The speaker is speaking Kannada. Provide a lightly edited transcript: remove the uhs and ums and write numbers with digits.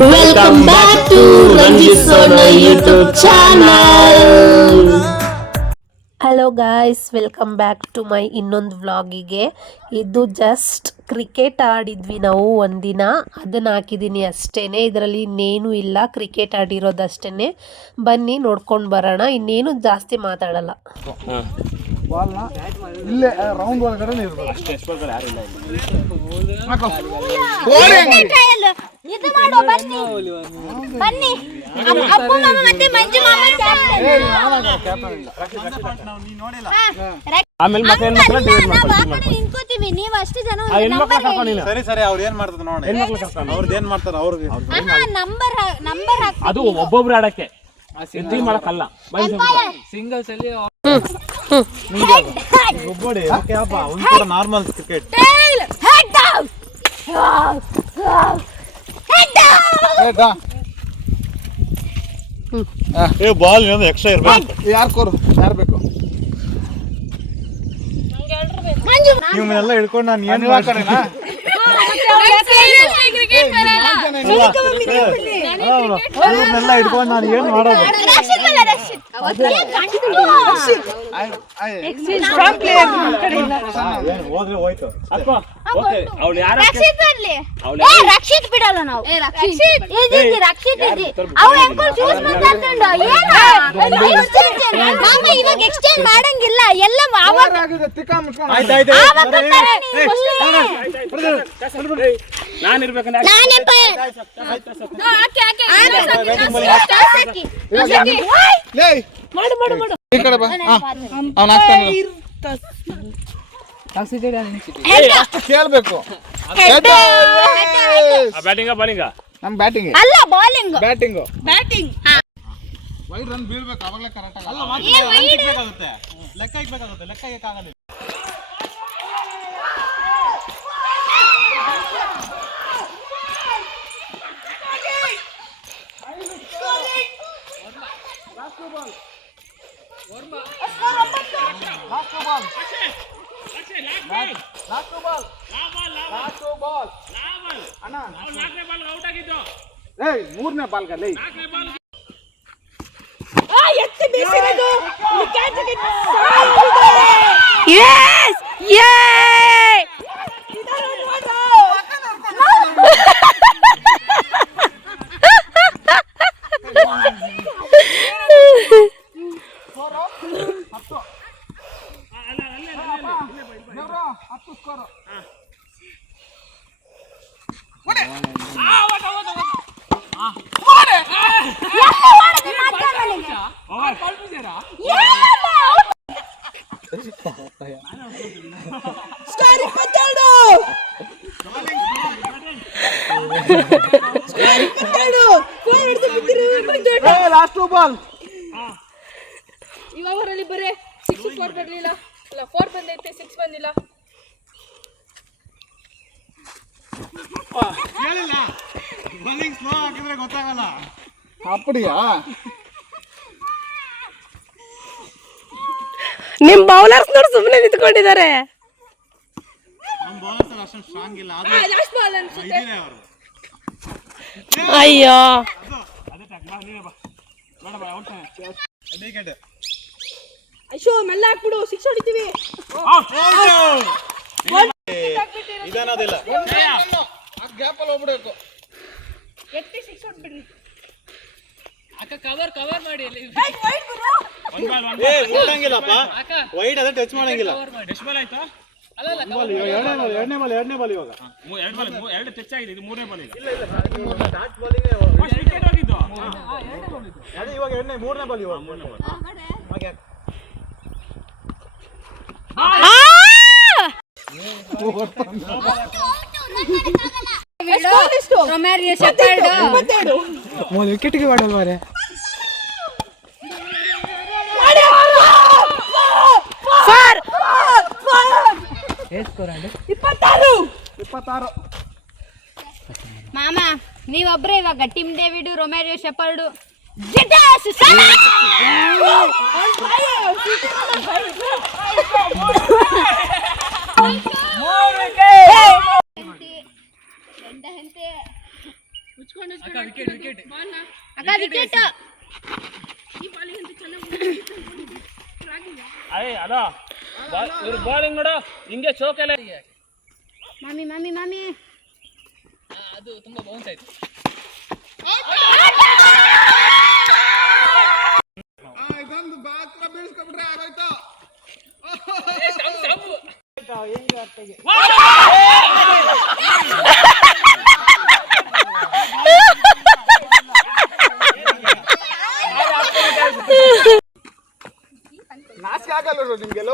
Welcome back to Ranjit Sona YouTube channel. Hello guys, welcome back to my ಇನ್ನೊಂದು ವ್ಲಾಗಿಗೆ. ಇದು ಜಸ್ಟ್ ಕ್ರಿಕೆಟ್ ಆಡಿದ್ವಿ ನಾವು ಒಂದಿನ, ಅದನ್ನು ಹಾಕಿದ್ದೀನಿ ಅಷ್ಟೇ. ಇದರಲ್ಲಿ ಇನ್ನೇನು ಇಲ್ಲ, ಕ್ರಿಕೆಟ್ ಆಡಿರೋದಷ್ಟೇ. ಬನ್ನಿ ನೋಡ್ಕೊಂಡು ಬರೋಣ, ಇನ್ನೇನು ಜಾಸ್ತಿ ಮಾತಾಡಲ್ಲ. ಇಲ್ಲೇ ರೌಂಡ್ ಒಳಗಡೆ ಸರಿ ಸರಿ ಅವ್ರು ಏನ್ ಮಾಡ್ತಾರೆ ನೋಡಿ, ಅವ್ರದ್ದು ಏನ್ ಮಾಡ್ತಾರ ಅವ್ರಿಗೆ ಅದು ಒಬ್ಬೊಬ್ರು ಆಡಕ್ಕೆ ಮಾಡಕ್ಕಲ್ಲ. ಸಿಂಗಲ್ಸ್ ಅಲ್ಲಿ ನಾರ್ಮಲ್ ಕ್ರಿಕೆಟ್ ಬಾಲ್ ಎಕ್ಸ್ಟ್ರಾ ಇರ್ಬೇಕು. ಯಾರು ಬೇಕು ನಿಮ್ಮನ್ನೆಲ್ಲ ಹಿಡ್ಕೊಂಡು ನಾನು ಏನ್ ಮಾಡ್ಕಡೆನಾ ಇವ್ರನ್ನೆಲ್ಲ ಹಿಡ್ಕೊಂಡು ನಾನು ಏನ್ ಮಾಡೋದು? ಹೋದ್ರೆ ಹೋಯ್ತು. ರಕ್ಷಿತ್ ಬಿಡಲ್ಲ ನಾವು. ಇವಾಗ ಎಕ್ಸ್ಚೇಂಜ್ ಮಾಡಂಗಿಲ್ಲ, ಎಲ್ಲ ನಾನು ಇರ್ಬೇಕಂದ್ರೆ ಕೇಳ್ಬೇಕು. ಬ್ಯಾಟಿಂಗ ಬಾಲಿಂಗ? ನಮ್ ಬ್ಯಾಟಿಂಗ್ ಅಲ್ಲ, ಬಾಲಿಂಗ್. ಬ್ಯಾಟಿಂಗ್ ವೈಡ್ ರನ್ ಬೀಳ್ಬೇಕು, ಅವಾಗಲೇ ಕರೆಕ್ಟ್ ಆಗಲ್ಲ. ಲೆಕ್ಕ ಇಕ್ಬೇಕಾಗುತ್ತೆ, ಲೆಕ್ಕ ಇಕ್ಕಾಗಲ್ಲ. ಮೂರನೇ ಬಾಲ್ಗಲ್ಲಿ ಲಾಸ್ಟ್ ಬಾಲ್. ಇವಾಗರಲ್ಲಿ ಬರೇ 6-4 ಬರ್ಲಿಲ್ಲ, ಅಲ್ಲ 4 ಬಂದೈತೆ, 6 ಬಂದಿಲ್ಲ. ಹೇಳಿಲ್ಲ, ಬೌಲಿಂಗ್ ಸ್ಲೋ ಹಾಕಿದ್ರೆ ಗೊತ್ತಾಗಲ್ಲ. ಅಪ್ಪಡಿಯಾ ನಿಮ್ ಬೌಲರ್ಸ್ ನೋಡಿ ಸುಮ್ಮನೆ ನಿಂತ್ಕೊಂಡಿದ್ದಾರೆ. ನಮ್ಮ ಬೌಲರ್ಸ್ ಅಷ್ಟೊಂದು ಸ್ಟ್ರಾಂಗ್ ಇಲ್ಲ. ಲಾಸ್ಟ್ ಬಾಲ್ ಅನ್ಸುತ್ತೆ. ಅಯ್ಯೋ, ಅಯ್ಯೋ, ಮೆಲ್ಲ ಹಾಕ್ಬಿಡು, 6 ಹೊಡಿತೀವಿ. ಇದನ್ನೋದಿಲ್ಲ, ಗ್ಯಾಪ್ ಅಲ್ಲಿ ಹೋಗ್ಬಿಡ್ಬೇಕು. ಎತ್ತಿ 6 ಹೊಡ್ಬಿಡ್ರಿ. ಅಕ್ಕ ಕವರ್ ಮಾಡಿ ಮುಟ್ಟಂಗಿಲ್ಲಪ್ಪ, ವೈಡ್ ಅದೇ ಟಚ್ ಮಾಡಂಗಿಲ್ಲ. ಎಷ್ಟು ಬಾಲ್ ಆಯ್ತಾ? ಎರಡನೇ ಬಾಲ್ ಇವಾಗ. ಎರಡು ಟಚ್ ಆಗಿದೆ, ಇದು ಮೂರನೇ ಬಾಲ್. ಇವಾಗ ಮೂರನೇ ಬಾಲ್ ಇವಾಗ. ವಿಕೆಟ್ಗೆ ಮಾಡಲ್ವಾರೆ. ಮಾಮ, ನೀವೊಬ್ರೆ ಇವಾಗ ಟಿಮ್ ಡೇವಿಡ್, ರೊಮ್ಯಾರಿಯೋ ಶೆಪರ್ಡ್. ಅಕ್ಕ ವಿಕೆಟ್ ಅಯ್ಯ ಅಲ್ಲ ಇವ್ರು ಬೌಲಿಂಗ್ ನೋಡು ಹಿಂಗೆ ಚೌಕೆಲ್ಲ ಮಾಮಿ ಮಾಮಿ ಮಾಮಿ ಅದು ತುಂಬಾ ಬೌನ್ಸ್ ಆಯ್ತು. ಇದೊಂದು ಬಾತ್ರ ಬೀಳ್ಸ್ಕೊಂಡ್ಬಿಟ್ರೆ ಆಗೋಯ್ತು. ನಾಚಿಕೆ ಆಗಲ್ಲ ನಿಮ್ಗೆಲ್ಲ.